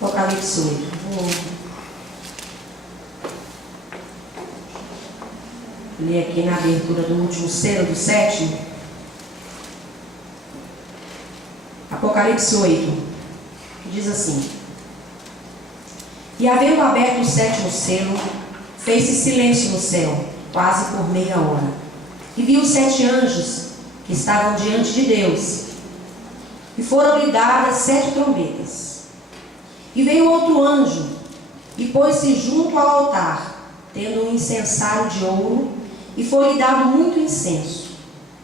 Apocalipse 8. Vou ler aqui na abertura do último selo, do 7. Apocalipse 8, que diz assim: E havendo aberto o 7º selo, fez-se silêncio no céu, quase por meia hora. E vi os 7 anjos que estavam diante de Deus, e foram-lhe dadas 7 trombetas. E veio outro anjo, e pôs-se junto ao altar, tendo um incensário de ouro, e foi-lhe dado muito incenso,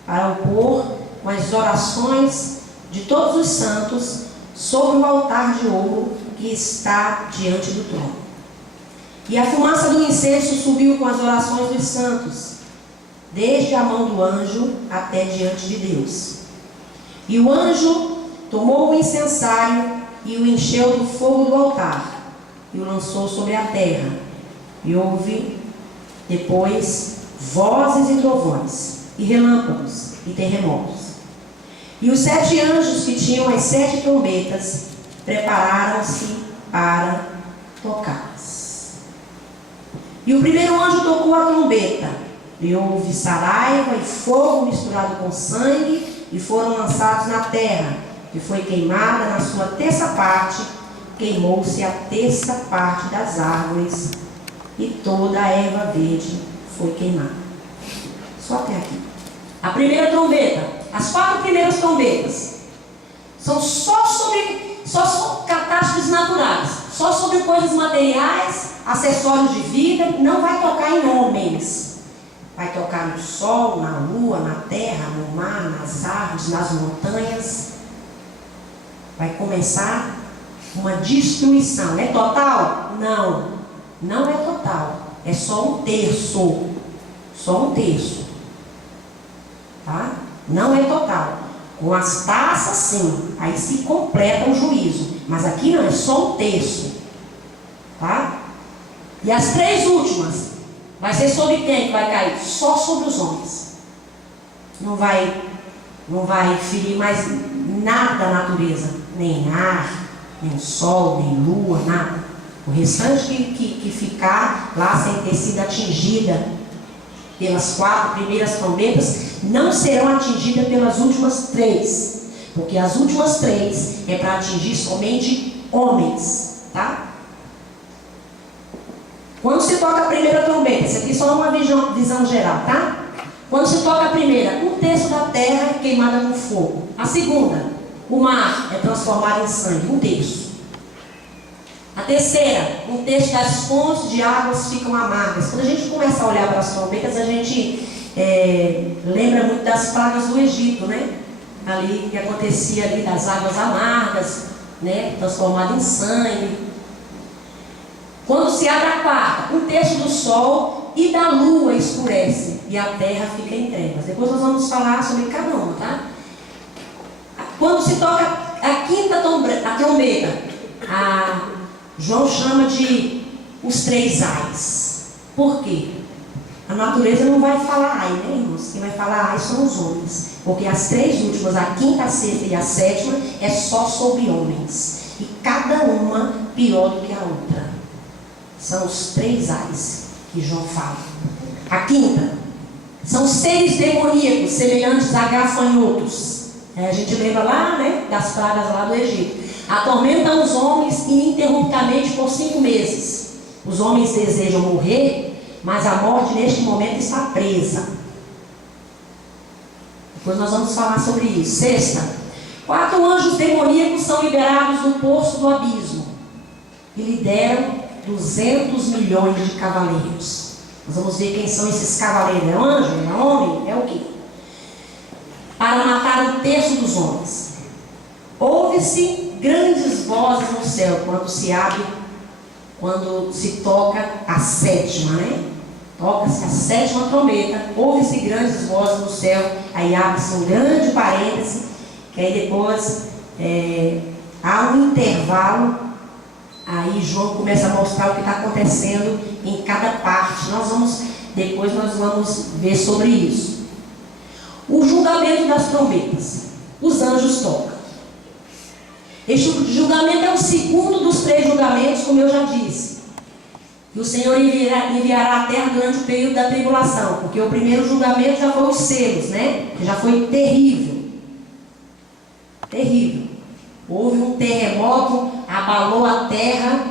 para o pôr com as orações de todos os santos sobre o altar de ouro que está diante do trono. E a fumaça do incenso subiu com as orações dos santos, desde a mão do anjo até diante de Deus. E o anjo tomou o incensário e o encheu do fogo do altar, e o lançou sobre a terra. E houve depois vozes e trovões, e relâmpagos e terremotos. E os 7 anjos que tinham as 7 trombetas prepararam-se para tocá-las. E o primeiro anjo tocou a trombeta, e houve saraiva e fogo misturado com sangue, e foram lançados na terra, que foi queimada na sua terça parte, queimou-se a terça parte das árvores, e toda a erva verde foi queimada. Só até aqui. A primeira trombeta, as 4 primeiras trombetas, são só sobre catástrofes naturais, só sobre coisas materiais, acessórios de vida. Não vai tocar em homens, vai tocar no sol, na lua, na terra, no mar, nas árvores, nas montanhas. Vai começar uma destruição. É total? Não, não é total, é só um terço, tá? Não é total. Com as taças, sim, aí se completa o juízo, mas aqui não, é só um terço, tá? E as 3 últimas vai ser sobre quem que vai cair? Só sobre os homens. Não vai ferir mais nada da natureza, nem ar, nem sol, nem lua, nada. O restante que ficar lá sem ter sido atingida pelas 4 primeiras trombetas, não serão atingidas pelas últimas 3, porque as últimas 3 é para atingir somente homens, tá? Quando se toca a primeira trombeta, isso aqui é só uma visão geral, tá? Quando se toca a primeira, 1/3 da terra é queimada com fogo. A segunda, o mar é transformado em sangue, 1/3. A terceira, 1/3 das fontes de águas ficam amargas. Quando a gente começa a olhar para as trombetas, a gente lembra muito das pragas do Egito, né? Ali que acontecia ali das águas amargas, né? Transformado em sangue. Quando se abre a quarta, 1/3 do sol e da lua escurece e a terra fica em trevas. Depois nós vamos falar sobre cada uma, tá? Quando se toca a quinta trombeta, João chama de os 3 ais. Por quê? A natureza não vai falar ai, né, irmãos? Quem vai falar ai são os homens. Porque as 3 últimas, a quinta, a sexta e a sétima, é só sobre homens. E cada uma pior do que a outra. São os 3 ais que João fala. A quinta são seres demoníacos, semelhantes a gafanhotos. A gente lembra lá, né, das pragas lá do Egito. Atormentam os homens ininterruptamente por 5 meses. Os homens desejam morrer, mas a morte neste momento está presa. Depois nós vamos falar sobre isso. Sexta, 4 anjos demoníacos são liberados do poço do abismo e lideram 200 milhões de cavaleiros. Nós vamos ver quem são esses cavaleiros. É anjo? É homem? É o quê? Para matar 1/3 dos homens. Ouve-se grandes vozes no céu quando se toca a sétima, né? Toca-se a sétima trombeta, ouve-se grandes vozes no céu, aí abre-se um grande parêntese, que aí depois há um intervalo, aí João começa a mostrar o que está acontecendo em cada parte. Depois nós vamos ver sobre isso. O julgamento das trombetas. Os anjos tocam. Este julgamento é o segundo dos 3 julgamentos, como eu já disse. E o Senhor enviará a terra durante o período da tribulação, porque o primeiro julgamento já foi os selos, né? Que já foi terrível. Terrível. Houve um terremoto, abalou a terra,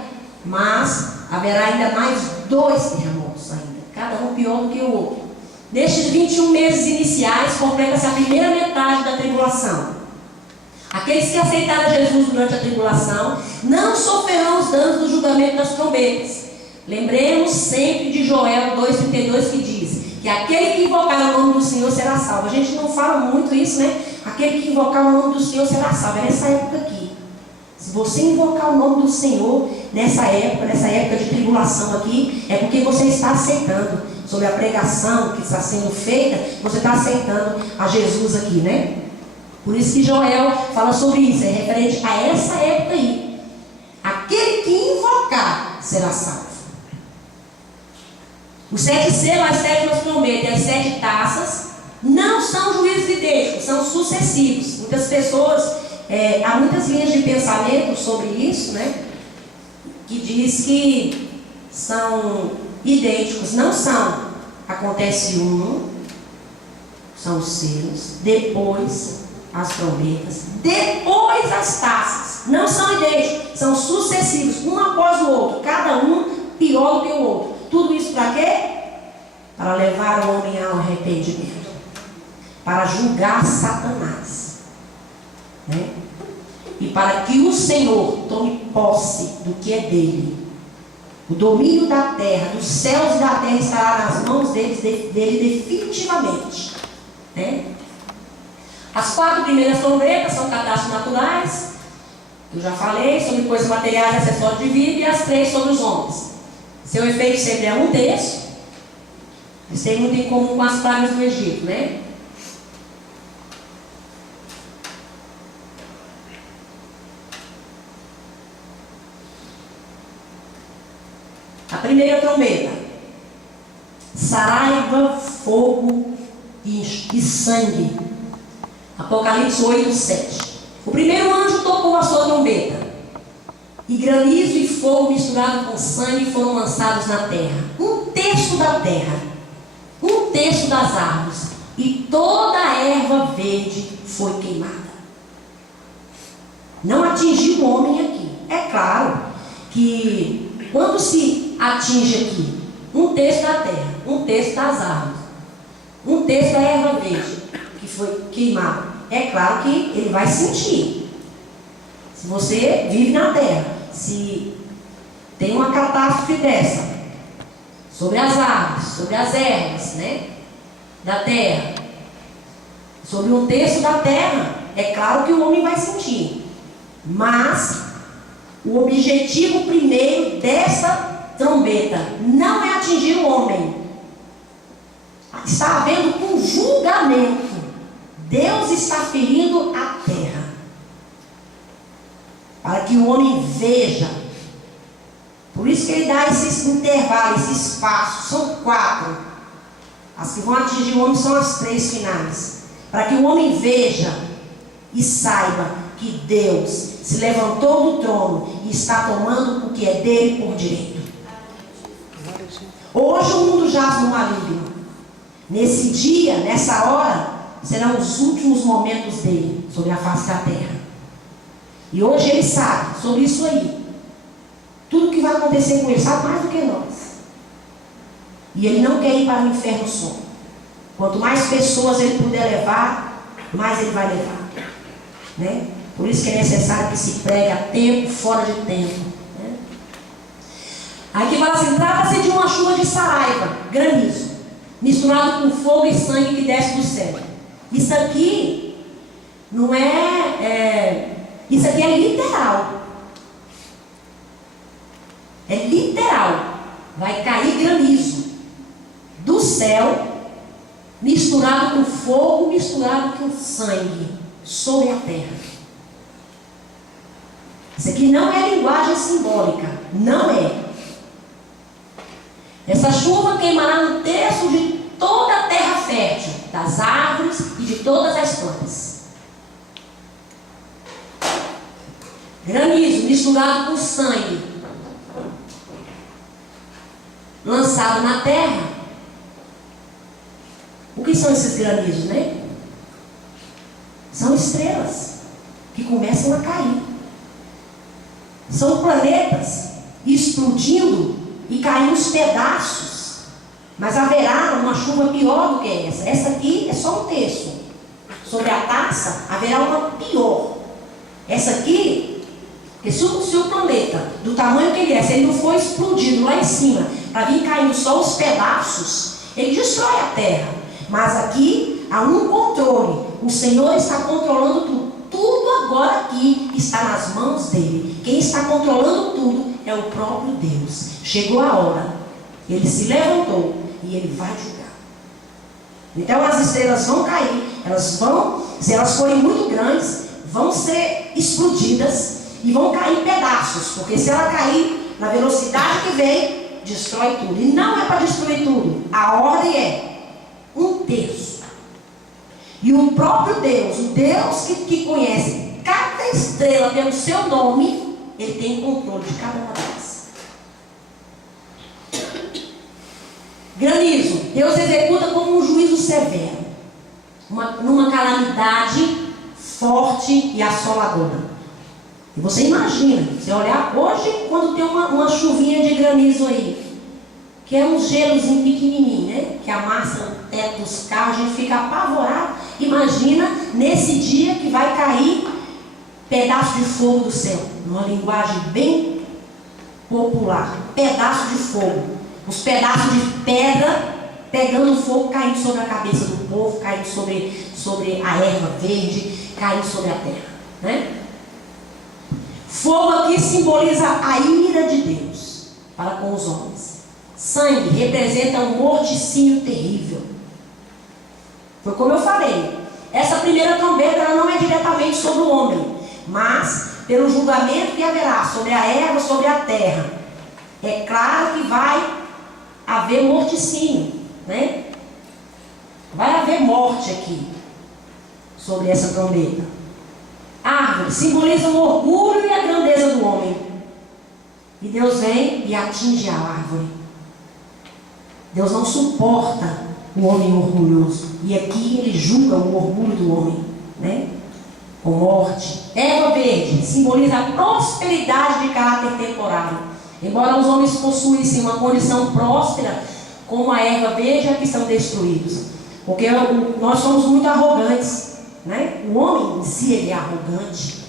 mas haverá ainda mais 2 terremotos ainda, cada um pior do que o outro. Nestes 21 meses iniciais, completa-se a primeira metade da tribulação. Aqueles que aceitaram Jesus durante a tribulação não sofrerão os danos do julgamento das trombetas. Lembremos sempre de Joel 2,32, que diz que aquele que invocar o nome do Senhor será salvo. A gente não fala muito isso, né? Aquele que invocar o nome do Senhor será salvo. É nessa época aqui. Se você invocar o nome do Senhor nessa época de tribulação aqui, é porque você está aceitando sobre a pregação que está sendo feita, você está aceitando a Jesus aqui, né? Por isso que Joel fala sobre isso, é referente a essa época aí. Aquele que invocar será salvo. Os 7 selos, as 7 trombetas e as 7 taças não são juízos idênticos, são sucessivos. Muitas pessoas, há muitas linhas de pensamento sobre isso, né? Que diz que são idênticos. Não são. Acontece são os selos, depois as trombetas, depois as taças. Não são idênticos, são sucessivos, um após o outro, cada um pior do que o outro. Tudo isso para quê? Para levar o homem ao arrependimento, para julgar Satanás, né? E para que o Senhor tome posse do que é dele. O domínio da terra, dos céus e da terra estará nas mãos dele definitivamente, né? As 4 primeiras trombetas são catástrofes naturais, eu já falei, sobre coisas materiais e acessórios de vida, e as 3 sobre os homens. Seu efeito sempre é 1/3. Isso tem muito em comum com as pragas do Egito, né? A primeira trombeta: saraiva, fogo e sangue. Apocalipse 8:7. O primeiro anjo tocou a sua trombeta, e granizo e fogo misturado com sangue foram lançados na terra. 1/3 da terra, 1/3 das árvores e toda a erva verde foi queimada. Não atingiu o homem aqui. É claro que quando se atinge aqui 1/3 da terra, 1/3 das árvores, 1/3 da erva verde que foi queimada, é claro que ele vai sentir. Se você vive na terra, se tem uma catástrofe dessa sobre as árvores, sobre as ervas, né, da terra, sobre 1/3 da terra, é claro que o homem vai sentir. Mas o objetivo primeiro dessa trombeta não é atingir o homem. Está havendo um julgamento. Deus está ferindo a terra, para que o homem veja. Por isso que ele dá esse intervalo, esse espaço. São 4. As que vão atingir o homem são as 3 finais. Para que o homem veja e saiba que Deus se levantou do trono e está tomando o que é dele por direito. Hoje o mundo jaz no maligno. Nesse dia, nessa hora, serão os últimos momentos dele sobre a face da terra. E hoje ele sabe sobre isso aí. Tudo que vai acontecer com ele, sabe mais do que nós. E ele não quer ir para o inferno só. Quanto mais pessoas ele puder levar, mais ele vai levar, né? Por isso que é necessário que se pregue a tempo, fora de tempo, né? Aí que fala assim: trata-se de uma chuva de saraiva, granizo, misturado com fogo e sangue que desce do céu. Isso aqui não isso aqui é literal. É literal. Vai cair granizo do céu, misturado com fogo, misturado com sangue, sobre a terra. Isso aqui não é linguagem simbólica. Não é. Essa chuva queimará 1/3 de toda a terra fértil, das árvores e de todas as plantas. granizo misturado com sangue, lançado na terra. O que são esses granizos, né? São estrelas que começam a cair. São planetas explodindo e caindo os pedaços. Mas haverá uma chuva pior do que essa. Essa aqui é só um terço. Sobre a taça haverá uma pior. Essa aqui, porque se o planeta, do tamanho que ele é, se ele não for explodido lá em cima, para vir caindo só os pedaços, ele destrói a terra. Mas aqui há um controle. O Senhor está controlando tudo. Tudo agora aqui está nas mãos dele. Quem está controlando tudo é o próprio Deus. Chegou a hora. Ele se levantou e ele vai julgar. Então as estrelas vão cair. Elas vão, se elas forem muito grandes, vão ser explodidas e vão cair em pedaços. Porque se ela cair na velocidade que vem, destrói tudo. E não é para destruir tudo. A ordem é um terço. E o próprio Deus, o Deus que conhece cada estrela pelo seu nome, ele tem controle de cada uma delas. Granizo, Deus executa como um juízo severo, numa calamidade forte e assoladora. E você imagina, você olhar hoje, quando tem uma chuvinha de granizo aí, que é um gelozinho pequenininho, né? Que amassa o teto dos carros, a gente fica apavorado. Imagina nesse dia que vai cair pedaço de fogo do céu, numa linguagem bem popular, pedaço de fogo, os pedaços de pedra pegando fogo, caindo sobre a cabeça do povo, caindo sobre a erva verde, caindo sobre a terra, né? Fogo aqui simboliza a ira de Deus para com os homens. Sangue representa um morticínio terrível. Foi como eu falei, essa primeira trombeta ela não é diretamente sobre o homem, mas pelo julgamento que haverá sobre a erva, sobre a terra. É claro que vai haver morticínio, né? Vai haver morte aqui sobre essa trombeta. Árvore simboliza o orgulho e a grandeza do homem. E Deus vem e atinge a árvore. Deus não suporta o homem orgulhoso. E aqui ele julga o orgulho do homem, né? Com morte. Erva verde simboliza a prosperidade de caráter temporário. Embora os homens possuíssem uma condição próspera, como a erva verde, aqui são destruídos. Porque nós somos muito arrogantes, né? O homem em si ele é arrogante.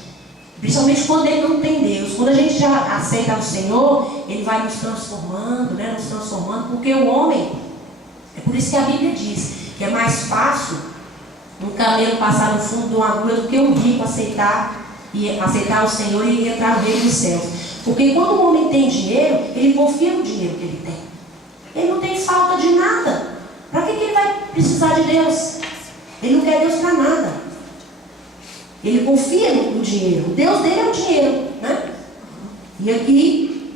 Principalmente quando ele não tem Deus. Quando a gente já aceita o Senhor, ele vai nos transformando, né? Nos transformando. Porque o homem, é por isso que a Bíblia diz que é mais fácil um camelo passar no fundo de uma agulha do que um rico aceitar o Senhor e entrar no reino dos céus. Porque quando o homem tem dinheiro, ele confia no dinheiro que ele tem. Ele não tem falta de nada. Para que ele vai precisar de Deus? Ele não quer Deus para nada. Ele confia no dinheiro. O Deus dele é o dinheiro, né? E aqui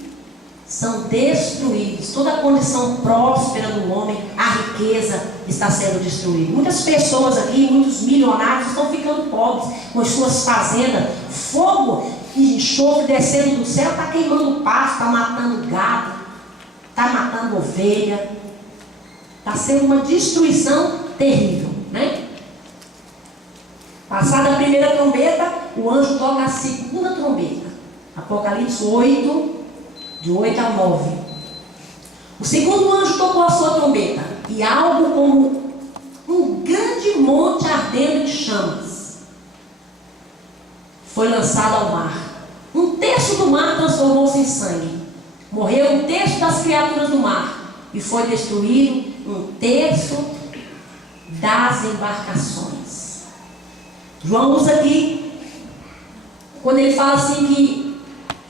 são destruídos. Toda a condição próspera do homem, a riqueza está sendo destruída. Muitas pessoas aqui, muitos milionários estão ficando pobres com as suas fazendas. Fogo e enxofre descendo do céu, está queimando pasto, está matando gado, está matando ovelha. Está sendo uma destruição terrível, né? Passada a primeira trombeta, o anjo toca a segunda trombeta. Apocalipse 8, de 8 a 9. O segundo anjo tocou a sua trombeta, e algo como um grande monte ardendo de chamas foi lançado ao mar. Um terço do mar transformou-se em sangue. Morreu um terço das criaturas do mar, e foi destruído um terço das embarcações. João usa aqui, quando ele fala assim que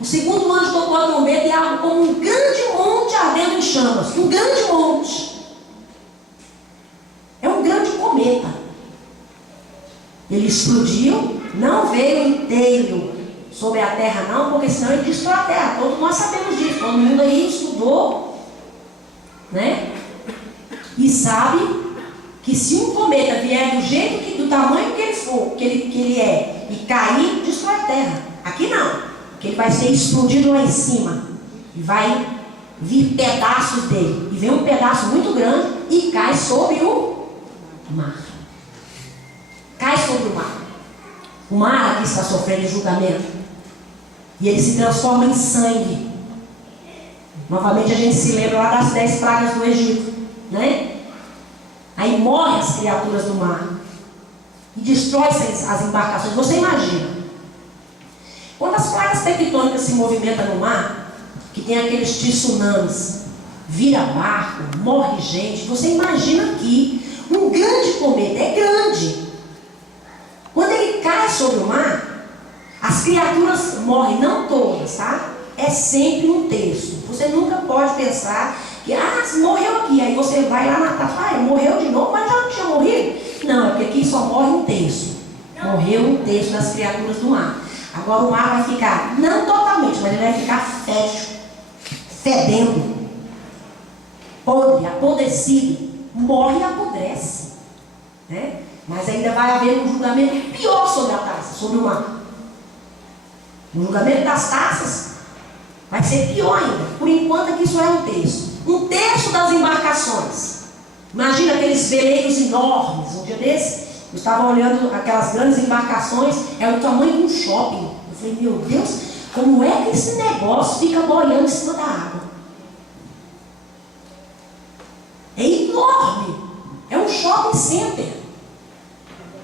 o segundo anjo tocou a trombeta e algo como um grande monte ardendo em chamas. Um grande monte. É um grande cometa. Ele explodiu, não veio inteiro sobre a terra não, porque senão ele destrói a terra. Todos nós sabemos disso, todo mundo aí estudou, né? E sabe que se um cometa vier do jeito do tamanho que ele for, que ele é, e cair, destrói a terra. Aqui não. que ele vai ser explodido lá em cima. E vai vir pedaços dele. E vem um pedaço muito grande e cai sobre o mar. Cai sobre o mar. O mar aqui está sofrendo julgamento. E ele se transforma em sangue. Novamente a gente se lembra lá das 10 pragas do Egito, né? Aí morrem as criaturas do mar. E destrói-se as embarcações. Você imagina. Quando as pragas tectônicas se movimentam no mar, que tem aqueles tsunamis, vira barco, morre gente. Você imagina aqui, um grande cometa, é grande. Quando ele cai sobre o mar, as criaturas morrem, não todas, tá? É sempre um terço. Você nunca pode pensar que, morreu aqui, aí você vai lá matar, morreu de novo, mas já não tinha morrido. Não, é porque aqui só morre um terço. Morreu um terço das criaturas do mar. Agora o mar vai ficar, não totalmente, mas ele vai ficar fétido, fedendo, podre, apodrecido, morre e apodrece, né? Mas ainda vai haver um julgamento pior sobre a taça, sobre o mar. O julgamento das taças vai ser pior ainda. Por enquanto aqui só é um terço. Um terço das embarcações. Imagina aqueles veleiros enormes. Um dia desse, eu estava olhando aquelas grandes embarcações, é o tamanho de um shopping. Eu falei, meu Deus, como é que esse negócio fica boiando em cima da água? É enorme. É um shopping center.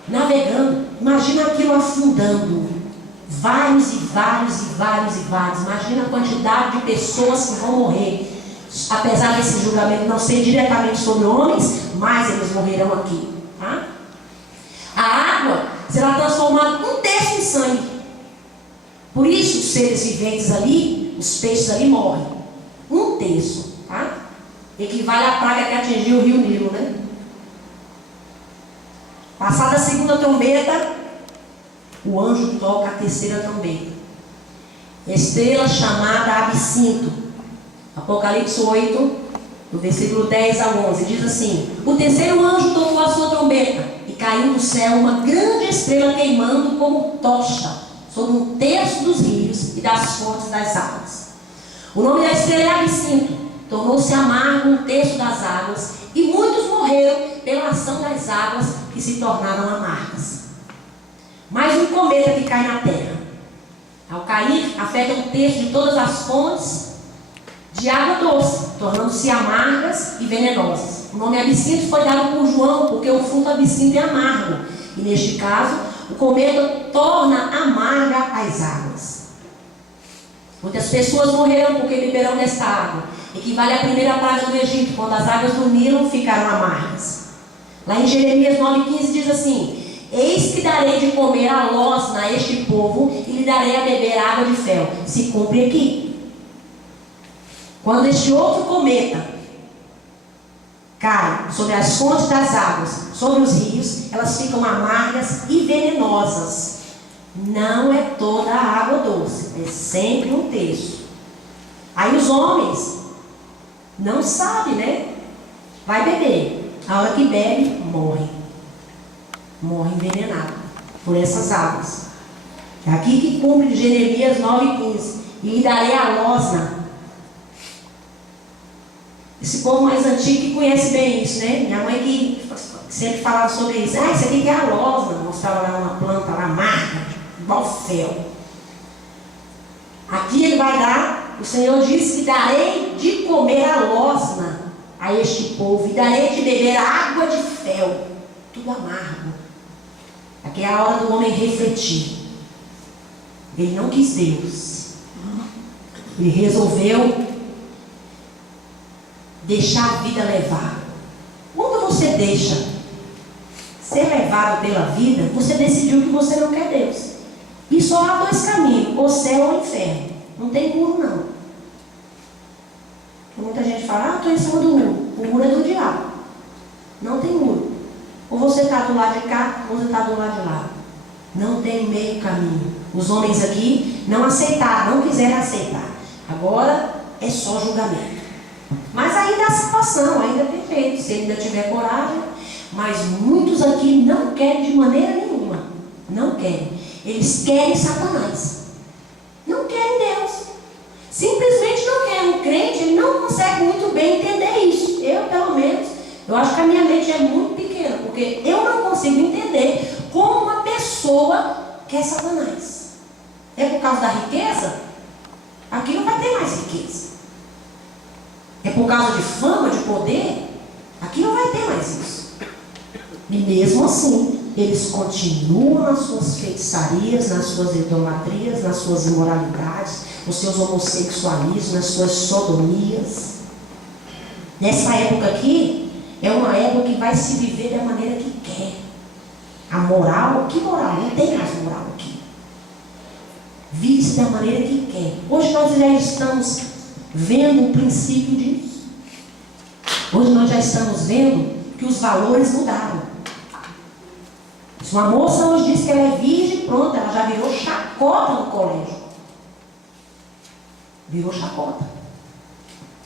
Navegando. Imagina aquilo afundando. Vários e vários e vários e vários. Imagina a quantidade de pessoas que vão morrer. Apesar desse julgamento não ser diretamente sobre homens, mas eles morrerão aqui. Tá? A água será transformada um terço em sangue. Por isso os seres viventes ali, os peixes ali morrem. Um terço. Tá? Equivale à praga que atingiu o rio Nilo, né? Passada a segunda trombeta, o anjo toca a terceira trombeta. Estrela chamada Absinto. Apocalipse 8, do versículo 10 ao 11, diz assim: o terceiro anjo tocou a sua trombeta, e caiu do céu uma grande estrela queimando como tocha sobre um terço dos rios e das fontes das águas. O nome da estrela é Absinto. Tornou-se amargo um terço das águas, e muitos morreram pela ação das águas que se tornaram amargas. Mais um cometa que cai na terra. Ao cair, afeta um terço de todas as fontes de água doce, tornando-se amargas e venenosas. O nome absinto foi dado por João, porque o fruto absinto é amargo. E neste caso, o cometa torna amarga as águas. Muitas pessoas morreram porque beberão desta água. Equivale à primeira praga do Egito, quando as águas do Nilo ficaram amargas. Lá em Jeremias 9,15 diz assim: eis que darei de comer a losna a este povo, e lhe darei a beber água de fel. Se cumpre aqui. Quando este outro cometa cai sobre as fontes das águas, sobre os rios, elas ficam amargas e venenosas. Não é toda a água doce, é sempre um terço. Aí os homens não sabem, né? Vai beber. A hora que bebe, morre. Morre envenenado por essas águas. É aqui que cumpre Jeremias 9,15. E lhe darei a losna. Esse povo mais antigo que conhece bem isso, né? Minha mãe que sempre falava sobre isso. Isso aqui que é a losna. Mostrava lá uma planta lá amarga, igual fel. Aqui ele vai dar, o Senhor disse que darei de comer a losna a este povo, e darei de beber água de fel. Tudo amargo. Aqui é a hora do homem refletir. Ele não quis Deus. Ele resolveu deixar a vida levar. Quando você deixa ser levado pela vida, você decidiu que você não quer Deus. E só há dois caminhos: o céu ou o inferno. Não tem muro, não. Muita gente fala: estou em cima do muro. O muro é do diabo. Não tem muro. Ou você está do lado de cá, ou você está do lado de lá. Não tem meio caminho. Os homens aqui não aceitaram, não quiseram aceitar. Agora é só julgamento. Mas ainda há salvação, ainda tem jeito, se ele ainda tiver coragem. Mas muitos aqui não querem de maneira nenhuma. Não querem. Eles querem Satanás. Não querem também entender isso. Eu, pelo menos, eu acho que a minha mente é muito pequena, porque eu não consigo entender como uma pessoa quer Satanás. É por causa da riqueza? Aqui não vai ter mais riqueza. É por causa de fama, de poder? Aqui não vai ter mais isso. E mesmo assim, eles continuam nas suas feitiçarias, nas suas idolatrias, nas suas imoralidades, nos seus homossexualismos, nas suas sodomias. Nessa época aqui, é uma época que vai se viver da maneira que quer. A moral, que moral? Não tem mais moral aqui. Vive-se da maneira que quer. Hoje nós já estamos vendo o princípio disso. Hoje nós já estamos vendo que os valores mudaram. Se uma moça hoje diz que ela é virgem, pronto, ela já virou chacota no colégio. Virou chacota.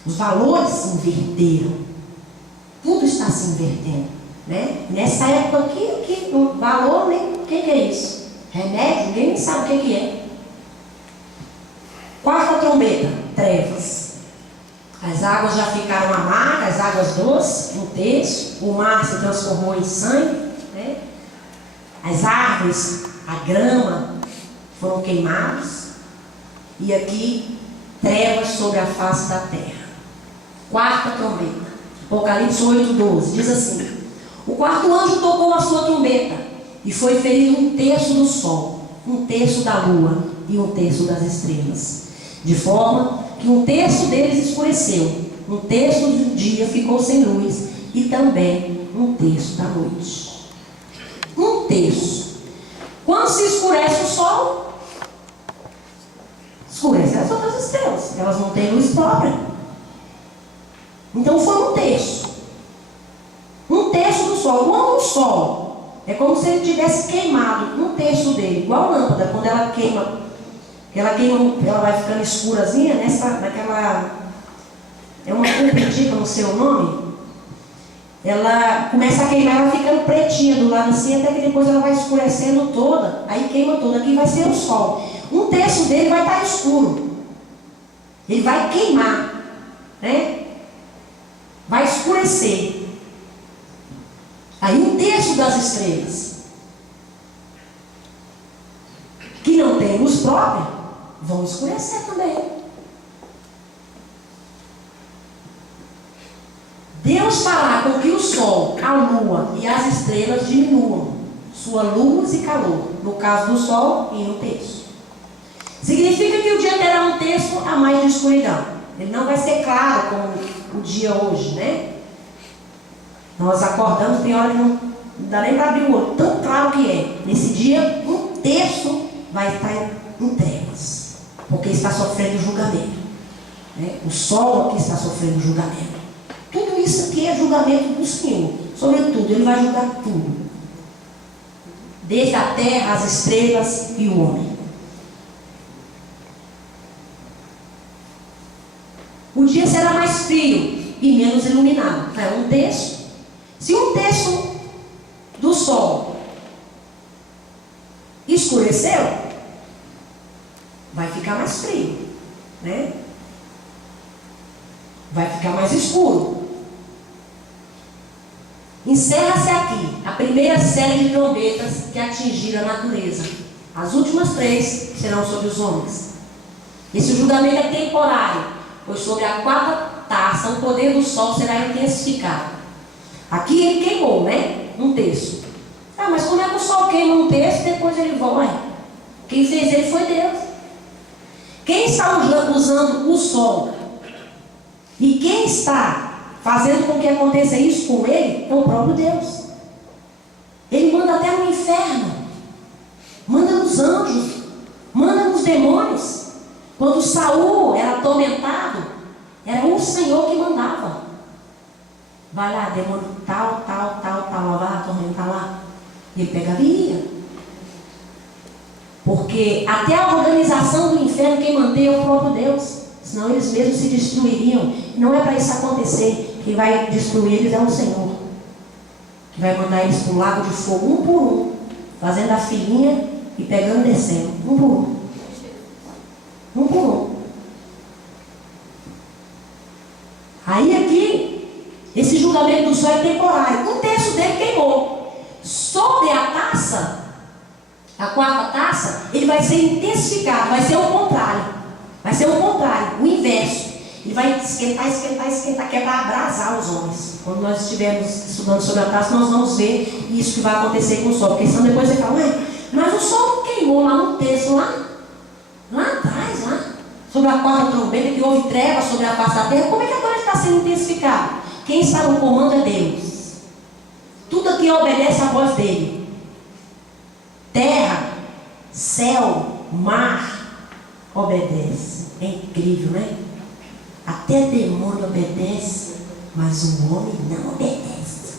Os valores se inverteram. Tudo está se invertendo, né? Nessa época aqui, o valor, nem o que é isso? Remédio, ninguém sabe o que é. Quarta trombeta, trevas. As águas já ficaram amargas, as águas doces, um terço. O mar se transformou em sangue, né? As árvores, a grama foram queimadas. E aqui, trevas sobre a face da terra. Quarta trombeta. Apocalipse 8:12. Diz assim: o quarto anjo tocou a sua trombeta, e foi ferido um terço do sol, um terço da lua e um terço das estrelas. De forma que um terço deles escureceu, um terço do dia ficou sem luz, e também um terço da noite. Um terço. Quando se escurece o sol, escurece as outras estrelas. Elas não têm luz própria. Então foi um terço. Um terço do sol. Quando o sol, é como se ele tivesse queimado um terço dele, igual a lâmpada, quando ela queima, ela vai ficando escurazinha, naquela. É uma competitiva, não sei o nome. Ela começa a queimar, ela ficando pretinha do lado assim, até que depois ela vai escurecendo toda, aí queima toda. Aqui vai ser o sol. Um terço dele vai estar escuro. Ele vai queimar, né? Vai escurecer. Aí um terço das estrelas, que não tem luz própria, vão escurecer também. Deus fará com que o sol, a lua e as estrelas diminuam sua luz e calor, no caso do sol, em um terço. Significa que o dia terá um terço a mais de escuridão. Ele não vai ser claro como o dia hoje, né? Nós acordamos, tem hora que não dá nem para abrir o olho, tão claro que é. Nesse dia, um terço vai estar em trevas, porque está sofrendo julgamento, né? O sol aqui está sofrendo julgamento. Tudo isso aqui é julgamento do Senhor. Sobretudo, Ele vai julgar tudo, desde a terra, as estrelas e o homem. O dia será mais frio e menos iluminado. É um terço. Se um terço do sol escureceu, vai ficar mais frio, né? Vai ficar mais escuro. Encerra-se aqui a primeira série de trombetas que atingiram a natureza. As últimas 3 serão sobre os homens. Esse julgamento é temporário, pois sobre a quarta taça o poder do sol será intensificado. Aqui ele queimou, né? Um terço. Ah, mas como é que o sol queima um terço e depois ele vai? Quem fez ele foi Deus. Quem está usando o sol e quem está fazendo com que aconteça isso com ele é o próprio Deus. Ele manda até no inferno, manda nos anjos, manda nos demônios. Quando Saul era atormentado, era o Senhor que mandava. Vai lá, demônio tal, vai atormentar lá. E ele pegava e ia. Porque até a organização do inferno quem mantém é o próprio Deus. Senão eles mesmos se destruiriam. Não é para isso acontecer. Quem vai destruir eles é o Senhor. Que vai mandar eles para o lago de fogo, um por um. Fazendo a filinha e pegando e descendo. Um por um. Um por um. Aí aqui fundamento do sol é temporário. Um terço dele queimou. Sobre a taça, a quarta taça, ele vai ser intensificado, vai ser o contrário. Vai ser o contrário, o inverso. Ele vai esquentar, que é para abrasar os homens. Quando nós estivermos estudando sobre a taça, nós vamos ver isso que vai acontecer com o sol. Porque senão depois você fala, ué, mas o sol não queimou lá um terço lá atrás, sobre a quarta trombeta, que houve trevas sobre a face da terra. Como é que agora ele está sendo intensificado? Quem está no comando é Deus. Tudo aqui obedece à voz dele. Terra, céu, mar, obedece. É incrível, né? Até demônio obedece, mas o homem não obedece.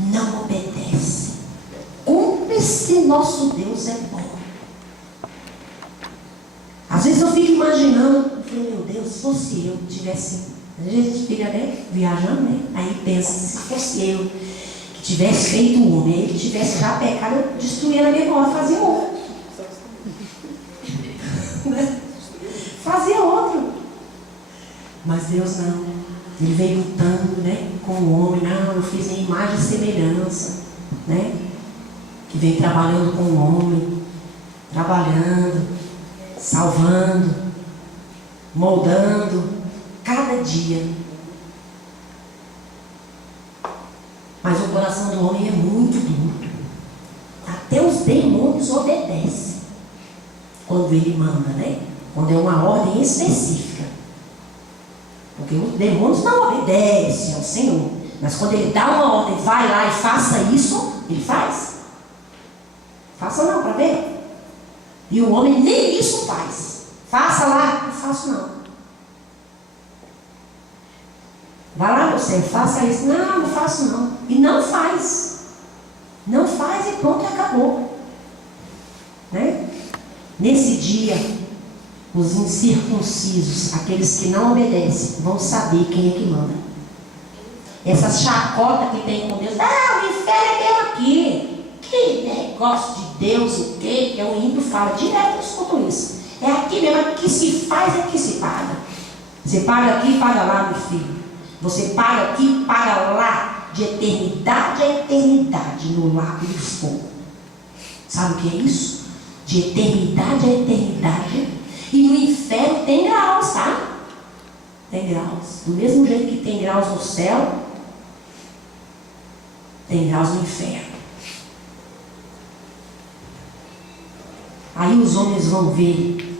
Não obedece. Como esse nosso Deus é bom. Às vezes eu fico imaginando, eu falei, meu Deus, se fosse eu, tivesse, às vezes a gente fica, né, viajando, né? Aí pensa, se fosse eu que tivesse feito o homem, ele tivesse já pecado, eu destruía na mesma hora, fazia outro. Fazia outro. Mas Deus não. Ele veio lutando, né, com o homem. Não, eu fiz minha imagem e semelhança, né? Que vem trabalhando com o homem, trabalhando, salvando, moldando, cada dia. Mas o coração do homem é muito duro. Até os demônios obedecem quando ele manda, né? Quando é uma ordem específica. Porque os demônios não obedecem ao Senhor. Mas quando ele dá uma ordem, vai lá e faça isso, ele faz. Faça não, para ver. E o homem nem isso faz. Faça lá, não faço não. Vai lá você, faça isso. Não, não faço não. E não faz. Não faz e pronto, acabou. Né? Nesse dia, os incircuncisos, aqueles que não obedecem, vão saber quem é que manda. Essa chacota que tem com Deus, o inferno é mesmo aqui. Que negócio de Deus, o quê? Que o ímpio fala direto, eu escuto isso. É aqui mesmo, aqui se faz, aqui se paga. Você paga aqui, paga lá, meu filho. Você paga aqui, paga lá, de eternidade a eternidade, no lago de fogo. Sabe o que é isso? De eternidade a eternidade. E no inferno tem graus, tá? Tem graus. Do mesmo jeito que tem graus no céu, tem graus no inferno. Aí os homens vão ver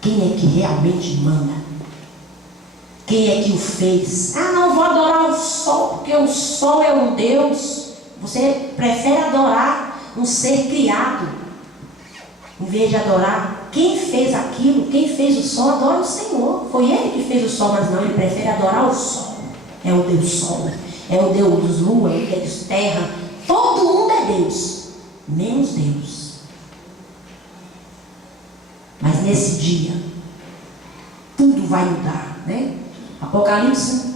quem é que realmente manda. Quem é que o fez? Não vou adorar o sol, porque o sol é um Deus. Você prefere adorar um ser criado, em vez de adorar quem fez aquilo, quem fez o sol, adora o Senhor. Foi ele que fez o sol, mas não, ele prefere adorar o sol. É o Deus sol, é o Deus lua, é o Deus terra. Todo mundo é Deus, menos Deus. Mas nesse dia, tudo vai mudar, né? Apocalipse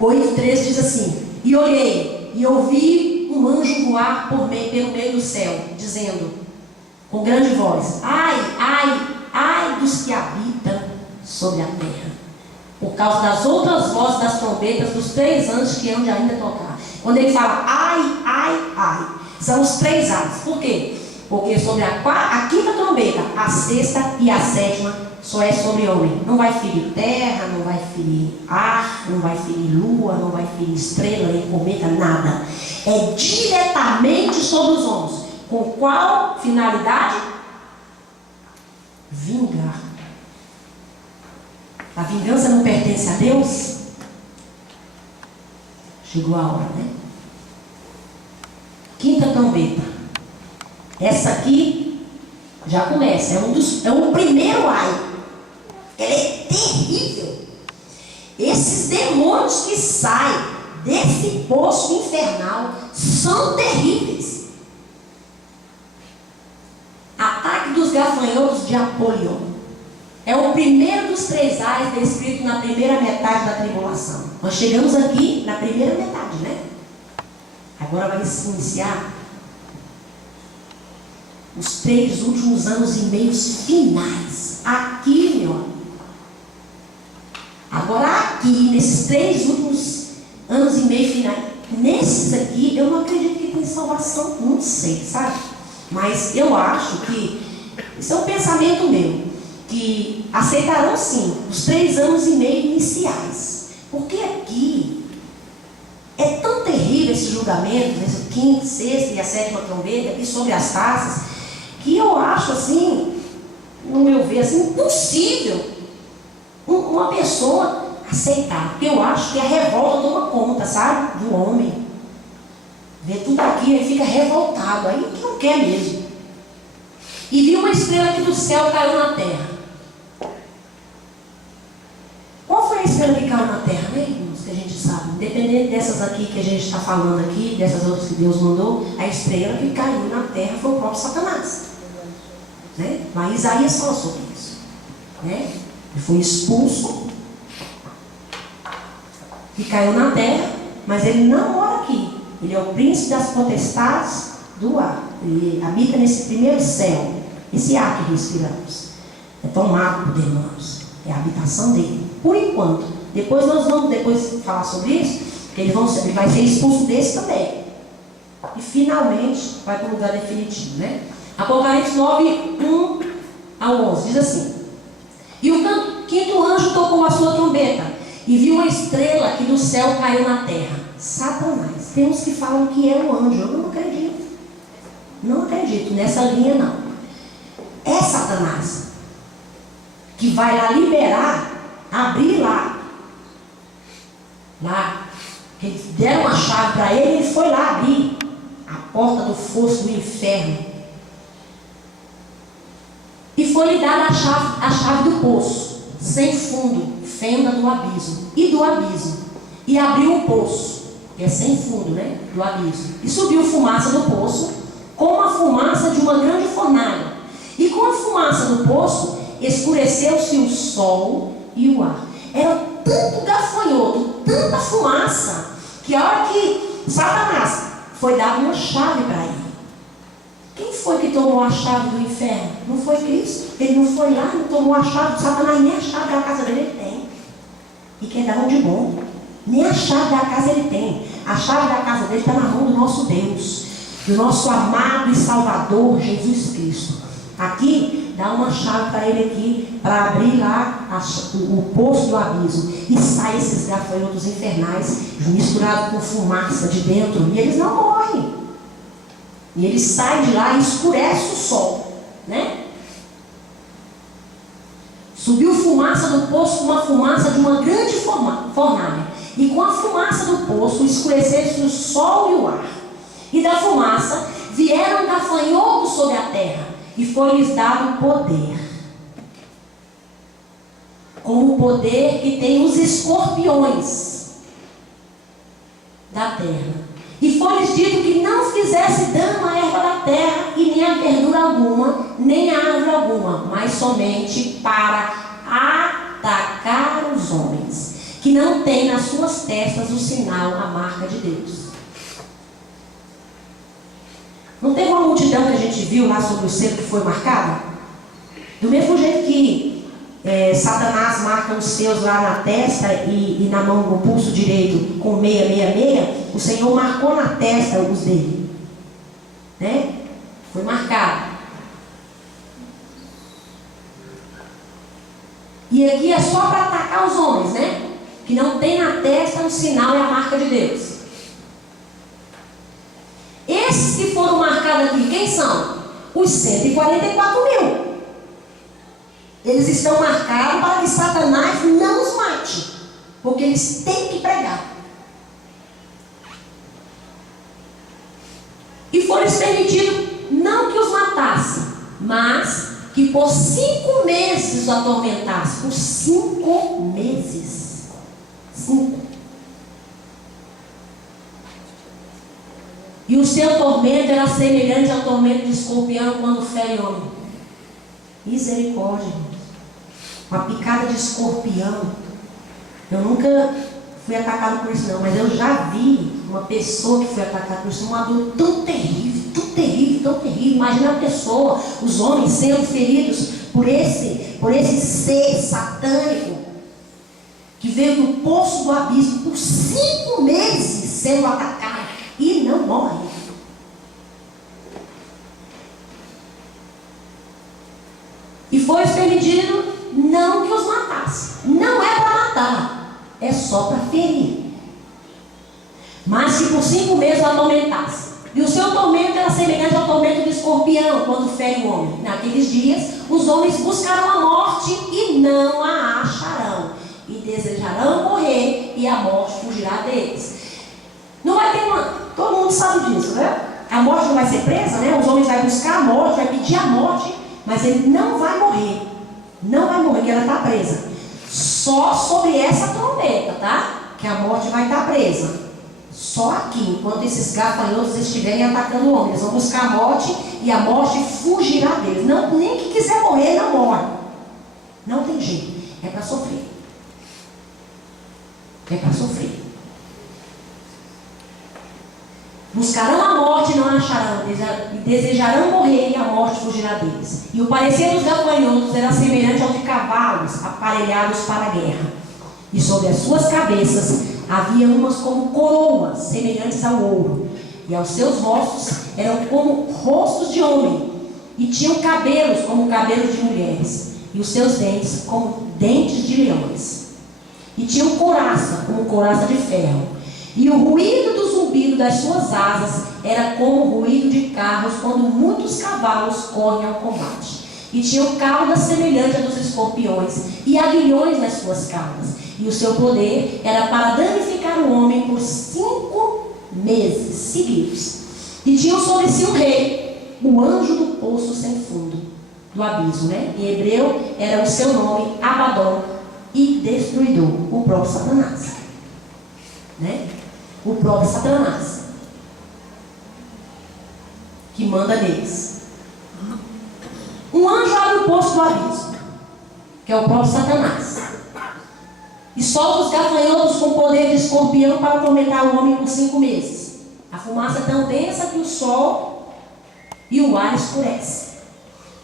8:3 diz assim: E olhei, e ouvi um anjo voar pelo meio do céu, dizendo, com grande voz: Ai, ai, ai dos que habitam sobre a terra, por causa das outras vozes das trombetas dos 3 anjos que hão de ainda tocar. Quando ele fala ai, ai, ai, são os 3 ais. Por quê? Porque sobre a quinta trombeta, a sexta e a sétima só é sobre homem. Não vai ferir terra, não vai ferir ar, não vai ferir lua, não vai ferir estrela, nem cometa, nada. É diretamente sobre os homens. Com qual finalidade? Vingar. A vingança não pertence a Deus? Chegou a hora, né? Quinta trombeta. Essa aqui já começa, é o primeiro ai. Ele é terrível. Esses demônios que saem desse poço infernal são terríveis. Ataque dos gafanhotos de Apolion. É o primeiro dos 3 ais descrito na primeira metade da tribulação. Nós chegamos aqui na primeira metade, né? Agora vai se iniciar os 3 últimos anos e meios finais. Aqui, meu amigo. Agora aqui aqui, nesses 3 últimos anos e meio finais, nesses aqui, eu não acredito que tem salvação, não sei, sabe? Mas eu acho que, isso é um pensamento meu, que aceitarão sim os 3 anos e meio iniciais. Porque aqui é tão terrível esse julgamento, nesse 5ª, 6ª e a 7ª trombeta, aqui sobre as taças, que eu acho assim, no meu ver, assim, impossível uma pessoa aceitar. Porque eu acho que a revolta toma conta, sabe? Do homem. Vê tudo aqui, ele fica revoltado, aí que não quer mesmo. E viu uma estrela que do céu caiu na terra. Qual foi a estrela que caiu na terra, né, irmãos? Que a gente sabe. Independente dessas aqui que a gente está falando aqui, dessas outras que Deus mandou, a estrela que caiu na terra foi o próprio Satanás. Né? Mas Isaías falou sobre isso. Né? Ele foi expulso e caiu na terra, mas ele não mora aqui. Ele é o príncipe das potestades do ar. Ele habita nesse primeiro céu. Esse ar que respiramos é tomado por demônios. É a habitação dele. Por enquanto. Depois nós vamos falar sobre isso. Que ele vai ser expulso desse também. E finalmente vai para o lugar definitivo. Né? Apocalipse 9, 1 a 11. Diz assim. E o 5º anjo tocou a sua trombeta. E viu uma estrela que do céu caiu na terra. Satanás. Tem uns que falam que é um anjo. Eu não acredito. Não acredito. Nessa linha não. É Satanás. Que vai lá liberar, abrir lá. Eles deram uma chave para ele e ele foi lá abrir a porta do fosso do inferno. E foi lhe dada a chave do poço, sem fundo, fenda do abismo. E do abismo. E abriu o poço, que é sem fundo, né? Do abismo. E subiu fumaça do poço, como a fumaça de uma grande fornalha. E com a fumaça do poço, escureceu-se o sol e o ar. Era tanto gafanhoto, tanta fumaça, que a hora que Satanás foi dar uma chave para ele. Quem foi que tomou a chave do inferno? Não foi Cristo? Ele não foi lá, não tomou a chave. Satanás nem a chave da casa dele ele tem. E quer dar um de bom. Nem a chave da casa ele tem. A chave da casa dele está na mão do nosso Deus, do nosso amado e Salvador Jesus Cristo. Aqui, dá uma chave para ele aqui, para abrir lá o poço do abismo. E sai esses gafanhotos infernais, misturados com fumaça de dentro. E eles não morrem. E eles saem de lá e escurece o sol. Né? Subiu fumaça do poço como a fumaça de uma grande fornalha. E com a fumaça do poço escurecesse o sol e o ar. E da fumaça vieram gafanhotos sobre a terra. E foi-lhes dado poder, como o poder que tem os escorpiões da terra. E foi-lhes dito que não fizesse dano à erva da terra, e nem a verdura alguma, nem a árvore alguma, mas somente para atacar os homens, que não têm nas suas testas o sinal, a marca de Deus. Não teve uma multidão que a gente viu lá sobre o selo que foi marcada? Do mesmo jeito que Satanás marca os seus lá na testa e na mão, no pulso direito com 666, o Senhor marcou na testa os dele. Né? Foi marcado. E aqui é só para atacar os homens, né? Que não tem na testa o sinal e a marca de Deus. Esses que foram marcados aqui, quem são? Os 144 mil. Eles estão marcados para que Satanás não os mate, porque eles têm que pregar. E foi-lhes permitido não que os matasse, mas que por 5 meses os atormentasse. Por 5 meses. 5. E o seu tormento era semelhante ao tormento de escorpião quando fere homem. Misericórdia, irmãos. Uma picada de escorpião. Eu nunca fui atacado por isso não, mas eu já vi uma pessoa que foi atacada por isso, uma dor tão terrível, tão terrível, tão terrível. Imagina a pessoa, os homens sendo feridos por esse ser satânico, que veio do poço do abismo por 5 meses sendo atacado e não morre. E foi permitido não que os matasse. Não é para matar, é só para ferir. Mas que por 5 meses o atormentasse. E o seu tormento era semelhante ao tormento do escorpião quando fere o homem. Naqueles dias, os homens buscarão a morte e não a acharão. E desejarão morrer e a morte fugirá deles. Não vai ter uma... Todo mundo sabe disso, né? A morte não vai ser presa, né? Os homens vão buscar a morte, vai pedir a morte, mas ele não vai morrer. Não vai morrer, porque ela está presa. Só sobre essa trombeta, tá? Que a morte vai estar presa. Só aqui, enquanto esses gafanhotos estiverem atacando o homem, eles vão buscar a morte e a morte fugirá deles. Não, nem que quiser morrer, não morre. Não tem jeito. É para sofrer. É para sofrer. Buscarão a morte e não a acharão, e desejarão morrer e a morte fugirá deles. E o parecer dos gafanhotos era semelhante ao de cavalos aparelhados para a guerra. E sobre as suas cabeças havia umas como coroas, semelhantes ao ouro. E aos seus rostos eram como rostos de homem. E tinham cabelos como cabelos de mulheres. E os seus dentes como dentes de leões. E tinham couraça como couraça de ferro. E o ruído do zumbido das suas asas era como o ruído de carros quando muitos cavalos correm ao combate. E tinham caudas semelhantes a dos escorpiões e aguilhões nas suas caudas. E o seu poder era para danificar o homem por 5 meses seguidos. E tinham sobre si um rei, o anjo do poço sem fundo, do abismo, né? Em hebreu era o seu nome Abaddon, e destruidor, o próprio Satanás, né? O próprio Satanás que manda neles. Um anjo abre o poço do abismo, que é o próprio Satanás, e solta os gafanhotos com poder de escorpião para atormentar o homem por 5 meses. A fumaça é tão densa que o sol e o ar escurece.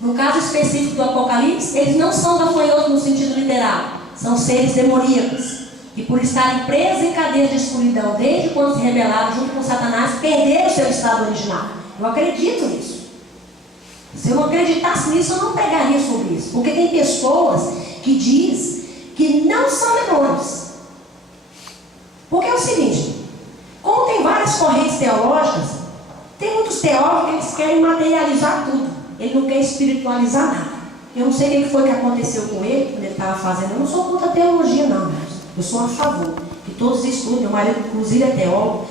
No caso específico do Apocalipse, eles não são gafanhotos no sentido literal, são seres demoníacos, que por estarem presos em cadeias de escuridão desde quando se rebelaram junto com Satanás, perderam seu estado original. Eu acredito nisso. Se eu não acreditasse nisso, eu não pregaria sobre isso. Porque tem pessoas que dizem que não são demônios. Porque é o seguinte, como tem várias correntes teológicas, tem muitos teólogos que eles querem materializar tudo. Ele não quer espiritualizar nada. Eu não sei o que foi que aconteceu com ele, quando ele estava fazendo. Eu não sou contra a teologia, não, mas eu sou a favor que todos estudem. Meu marido, inclusive, é teólogo.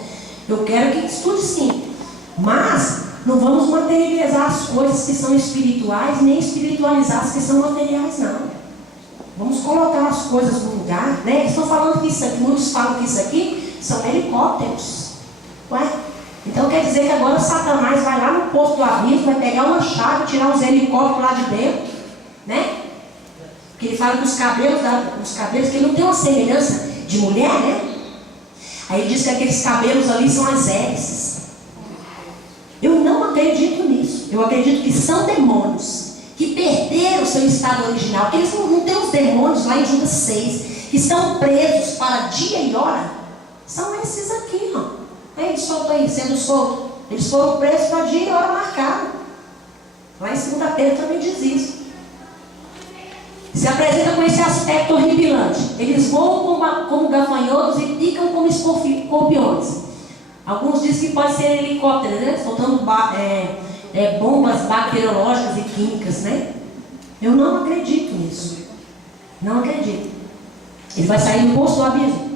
Eu quero que estude sim. Mas não vamos materializar as coisas que são espirituais, nem espiritualizar as que são materiais, não. Vamos colocar as coisas no lugar, né? Eles estão falando que isso aqui, muitos falam que isso aqui são helicópteros. Ué? Então quer dizer que agora Satanás vai lá no poço do abismo, vai pegar uma chave, tirar os helicópteros lá de dentro, né? Porque ele fala que os cabelos, que ele não tem uma semelhança de mulher, né? Aí ele diz que aqueles cabelos ali são as hélices. Eu não acredito nisso. Eu acredito que são demônios que perderam o seu estado original. Eles não têm os demônios lá em Judas 6 que estão presos para dia e hora. São esses aqui, ó. Eles soltam aí, sendo soltos. Eles foram presos para dia e hora marcado. Lá em 2 Pedro também diz isso. Se apresenta com esse aspecto horripilante. Eles voam como gafanhotos e picam como escorpiões. Alguns dizem que pode ser helicóptero, né? Soltando bombas bacteriológicas e químicas, né? Eu não acredito nisso. Não acredito. Ele vai sair do poço do abismo.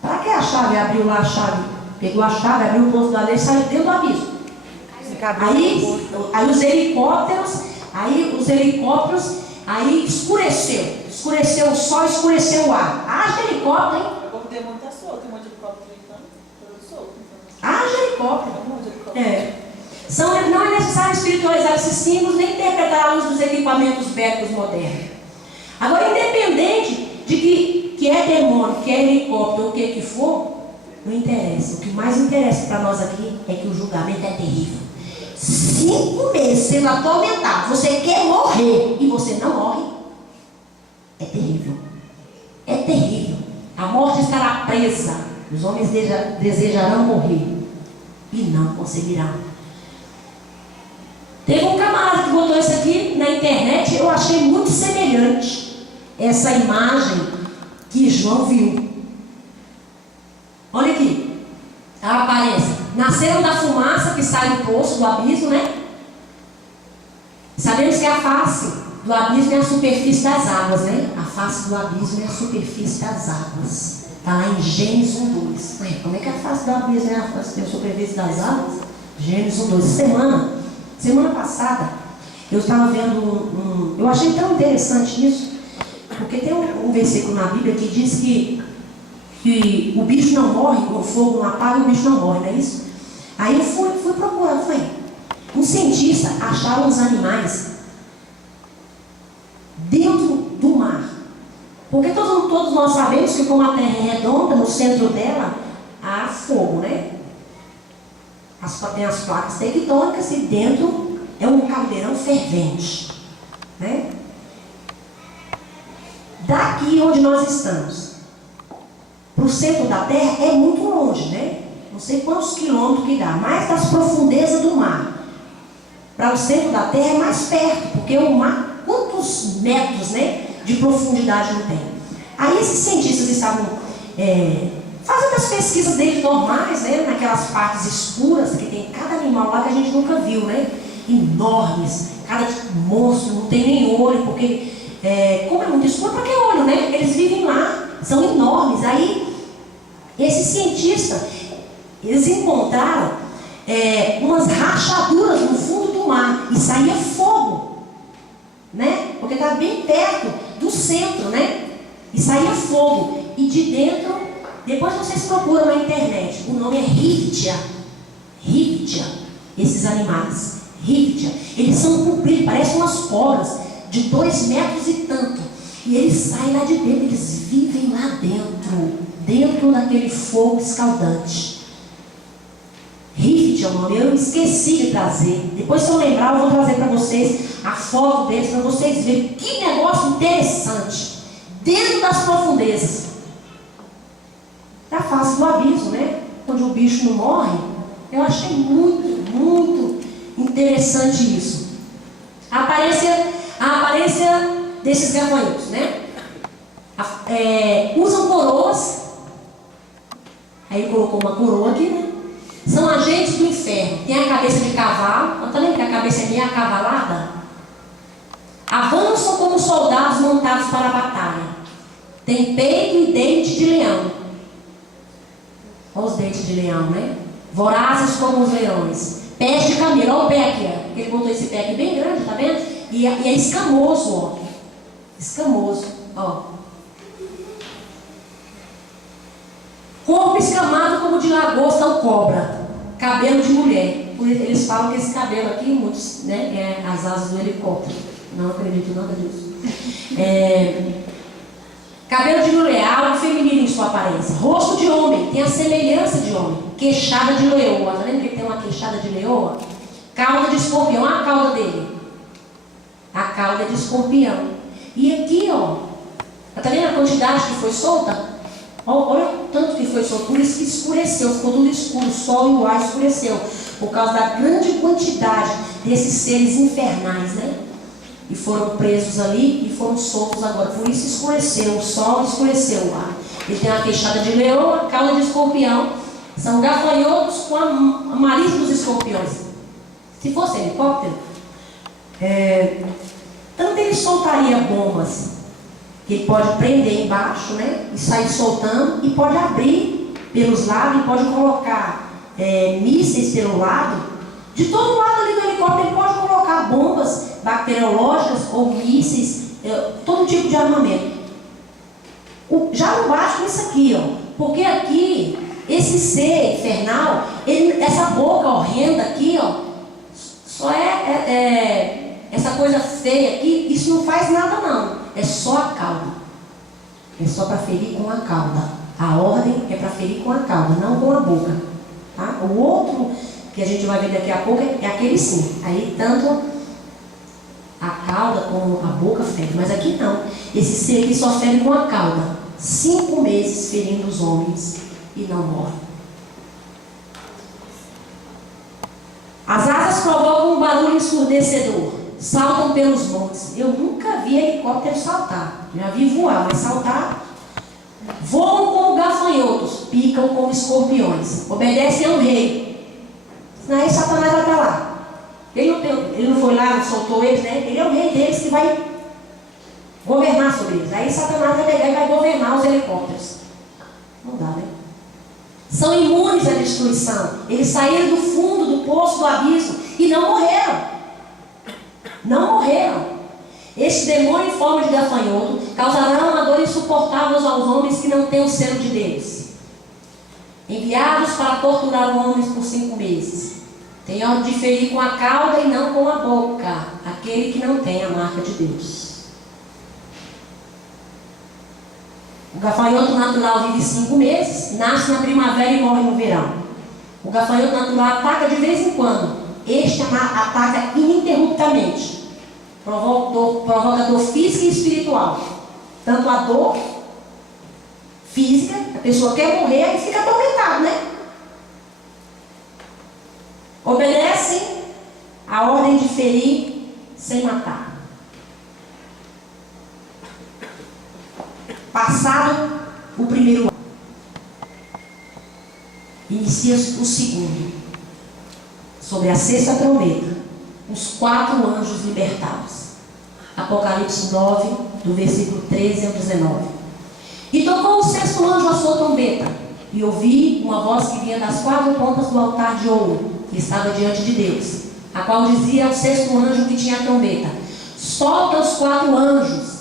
Para que a chave? Abriu lá a chave. Pegou a chave, abriu o poço do abismo e saiu dentro do abismo. Aí os helicópteros, aí escureceu. Escureceu o sol, escureceu o ar. Haja helicóptero, hein? O demônio está solto, tem um monte de helicóptero então. Solto, então. Haja helicóptero. Um monte de helicóptero. Não é necessário espiritualizar esses símbolos, nem interpretar a luz dos equipamentos bélicos modernos. Agora, independente de que é demônio, que é helicóptero, ou o que for, não interessa. O que mais interessa para nós aqui é que o julgamento é terrível. 5 meses sendo atormentado, você quer morrer e você não morre, é terrível. É presa. Os homens desejarão morrer e não conseguirão. Teve um camarada que botou isso aqui na internet, eu achei muito semelhante essa imagem que João viu. Olha aqui, ela aparece. Nasceram da fumaça que sai do poço, do abismo, né? Sabemos que a face do abismo é a superfície das águas, né? A face do abismo é a superfície das águas. Está lá em Gênesis 1:2. Como é que a face do abismo é a superfície das águas? Gênesis 1:2. Semana passada, eu estava vendo eu achei tão interessante isso, porque tem um versículo na Bíblia que diz que o bicho não morre, o fogo não apaga, o bicho não morre, não é isso? Aí eu fui procurar, um cientista achava os animais dentro do mar. Porque todos nós sabemos que como a Terra é redonda, no centro dela há fogo, né? Tem as placas tectônicas e dentro é um caldeirão fervente, né? Daqui onde nós estamos para o centro da Terra é muito longe, né? Não sei quantos quilômetros que dá, mais das profundezas do mar. Para o centro da Terra é mais perto, porque o mar, quantos metros, né, de profundidade não tem? Aí esses cientistas estavam fazendo as pesquisas deles normais, né, naquelas partes escuras que tem cada animal lá que a gente nunca viu, né? Enormes, cada monstro, não tem nem olho, porque como é muito escuro, para que olho, né? Eles vivem lá, são enormes. Aí esses cientistas, eles encontraram umas rachaduras no fundo do mar e saía fogo, né? Porque estava bem perto do centro, né? E saía fogo. E de dentro, depois vocês procuram na internet, o nome é Rictia. Rictia, esses animais. Rictia. Eles são compridos, parecem umas cobras, de 2 metros e tanto. E eles saem lá de dentro, eles vivem lá dentro daquele fogo escaldante. Rift é o nome, eu esqueci de trazer. Depois, se eu lembrar, eu vou trazer para vocês a foto deles, para vocês verem que negócio interessante. Dentro das profundezas. Da face do abismo, né? Onde o bicho não morre. Eu achei muito, muito interessante isso. A aparência desses gafanhotos, né? Usam coroas. Aí ele colocou uma coroa aqui, né? São agentes do inferno. Tem a cabeça de cavalo. Está vendo que a cabeça é meio acavalada? Avançam como soldados montados para a batalha. Tem peito e dente de leão. Olha os dentes de leão, né? Vorazes como os leões. Pés de camelo. Olha o pé aqui, ó. Ele botou esse pé aqui bem grande, tá vendo? E é escamoso, ó. Escamoso, ó. Corpo escamado como de lagosta ou cobra. Cabelo de mulher. Por isso eles falam que esse cabelo aqui, muitos, né, é as asas do helicóptero. Não acredito nada disso. Cabelo de mulher, algo feminino em sua aparência. Rosto de homem, tem a semelhança de homem. Queixada de leoa. Tá vendo que ele tem uma queixada de leoa? Cauda de escorpião. Olha a cauda dele. A cauda de escorpião. E aqui, ó. Tá vendo a quantidade que foi solta? Olha o tanto que foi solto. Por isso que escureceu. Ficou tudo escuro. O sol e o ar escureceu. Por causa da grande quantidade desses seres infernais, né? E foram presos ali e foram soltos agora. Por isso escureceu o sol, escureceu o ar. Ele tem uma queixada de leoa, cauda de escorpião. São gafanhotos com a mariz dos escorpiões. Se fosse helicóptero, tanto ele soltaria bombas, que ele pode prender embaixo, né? E sair soltando, e pode abrir pelos lados, e pode colocar mísseis pelo lado. De todo lado ali do helicóptero ele pode colocar bombas bacteriológicas ou mísseis, todo tipo de armamento. Já não basta com isso aqui, ó, porque aqui, esse ser infernal, essa boca horrenda aqui, ó, só essa coisa feia aqui, isso não faz nada não, é só a cauda. É só para ferir com a cauda. A ordem é para ferir com a cauda, não com a boca. Tá? O outro que a gente vai ver daqui a pouco é aquele sim. Aí tanto a cauda como a boca fere, mas aqui não. Esse ser aqui só fere com a cauda. 5 meses ferindo os homens e não morrem. As asas provocam um barulho ensurdecedor, saltam pelos montes. Eu nunca vi helicóptero saltar, já vi voar, mas saltar. Voam como gafanhotos, picam como escorpiões, obedecem ao rei. Aí Satanás vai para lá. Ele não foi lá, não soltou eles, né? Ele é o rei deles que vai governar sobre eles. Aí Satanás vai pegar e vai governar os helicópteros. Não dá, né? São imunes à destruição. Eles saíram do fundo do poço do abismo e não morreram. Não morreram. Este demônio em forma de gafanhoto causará uma dor insuportável aos homens que não têm o selo de Deus, enviados para torturar homens por 5 meses. Tem ordem de ferir com a cauda e não com a boca aquele que não tem a marca de Deus. O gafanhoto natural vive 5 meses, nasce na primavera e morre no verão. O gafanhoto natural ataca de vez em quando. Este ataca ininterruptamente. Provoca dor física e espiritual. Tanto a dor física, a pessoa quer morrer e fica atormentada, né? Obedece a ordem de ferir sem matar. Passado o primeiro ano, inicia o segundo. Sobre a 6ª trombeta, os 4 anjos libertados. Apocalipse 9, do versículo 13 ao 19. E tocou o 6º anjo a sua trombeta, e ouvi uma voz que vinha das 4 pontas do altar de ouro, que estava diante de Deus, a qual dizia ao 6º anjo que tinha a trombeta: solta os 4 anjos,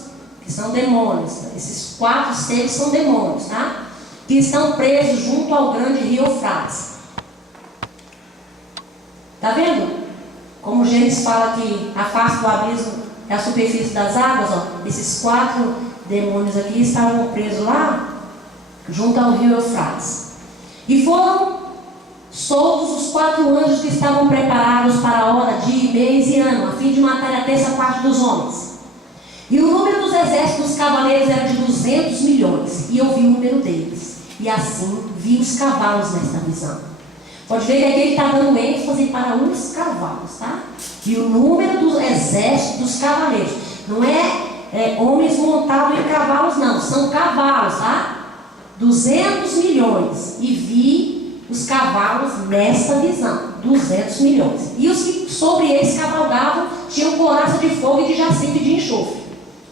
que são demônios. Esses 4 seres são demônios, tá? Que estão presos junto ao grande rio Eufrates. Tá vendo? Como Gênesis fala que a face do abismo é a superfície das águas, ó. Esses 4 demônios aqui estavam presos lá, junto ao rio Eufrates. E foram soltos os 4 anjos que estavam preparados para a hora, dia, mês e ano, a fim de matar a 3ª parte dos homens. E o número dos exércitos dos cavaleiros era de 200 milhões. E eu vi o número deles. E assim vi os cavalos nesta visão. Pode ver que aqui ele está dando ênfase para os cavalos, tá? E o número dos exércitos dos cavaleiros. Não é homens montados em cavalos, não. São cavalos, tá? 200 milhões. E vi os cavalos nesta visão. 200 milhões. E os que sobre eles cavalgavam tinham couraça de fogo e de jacinto e de enxofre.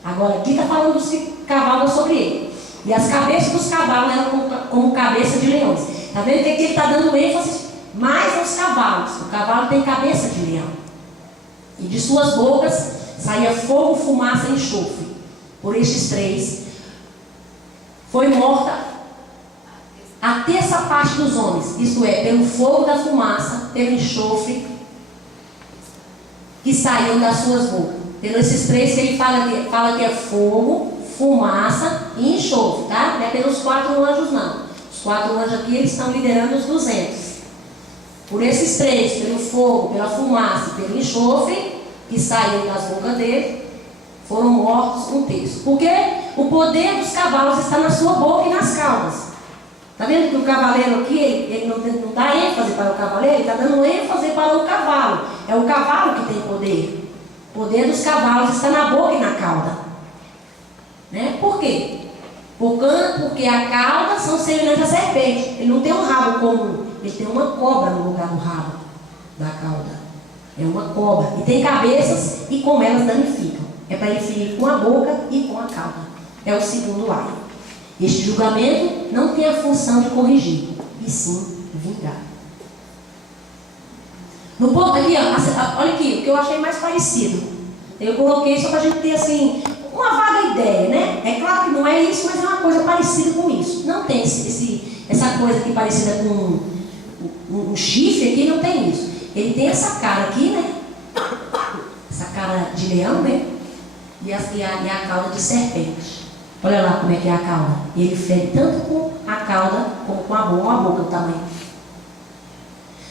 Agora aqui está falando dos que cavalgam sobre ele. E as cabeças dos cavalos eram como cabeça de leões. Está vendo que aqui ele está dando ênfase mais aos cavalos. O cavalo tem cabeça de leão. E de suas bocas saía fogo, fumaça e enxofre. Por estes 3 foi morta a 3ª parte dos homens. Isto é, pelo fogo da fumaça, pelo enxofre que saíam das suas bocas. Pelos esses 3 que ele fala que é fogo, fumaça e enxofre, tá? Não é pelos 4 anjos, não. Os 4 anjos aqui, eles estão liderando os 200. Por esses 3, pelo fogo, pela fumaça e pelo enxofre, que saíram das bocas dele, foram mortos 1/3. Porque o poder dos cavalos está na sua boca e nas caudas. Está vendo que o cavaleiro aqui, ele não dá ênfase para o cavaleiro, ele está dando ênfase para o cavalo. É o cavalo que tem poder. O poder dos cavalos está na boca e na cauda. Né? Por quê? Porque a cauda são semelhantes à serpente. Ele não tem um rabo comum. Ele tem uma cobra no lugar do rabo da cauda. É uma cobra. E tem cabeças e como elas danificam. É para ele ferir com a boca e com a cauda. É o segundo laio. Este julgamento não tem a função de corrigir, e sim vingar. No ponto aqui, ó, olha aqui, o que eu achei mais parecido. Eu coloquei só para a gente ter assim, uma vaga ideia, né? É claro que não é isso, mas é uma coisa parecida com isso. Não tem essa coisa aqui parecida com um chifre aqui, não tem isso. Ele tem essa cara aqui, né? Essa cara de leão, né? E a cauda de serpente. Olha lá como é que é a cauda. Ele fere tanto com a cauda como com a boca, o tamanho.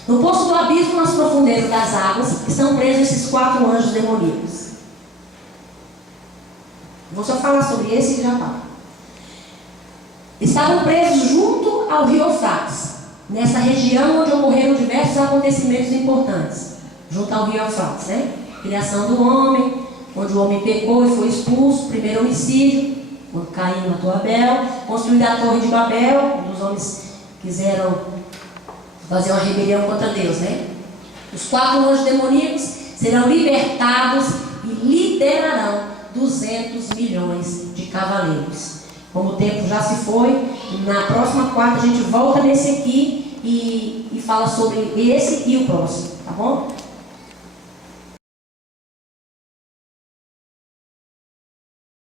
No poço do abismo, nas profundezas das águas, estão presos esses 4 anjos demoníacos. Vou só falar sobre esse e já tá. estavam presos junto ao rio Eufrates, nessa região onde ocorreram diversos acontecimentos importantes, junto ao rio Eufrates, né? Criação do homem, onde o homem pecou e foi expulso, primeiro homicídio, quando Caim matou Abel, construída a torre de Babel, quando os homens quiseram fazer uma rebelião contra Deus, né? Os 4 anjos demoníacos serão libertados e liderarão 200 milhões de cavaleiros. Como o tempo já se foi, na próxima quarta a gente volta nesse aqui e fala sobre esse e o próximo, tá bom?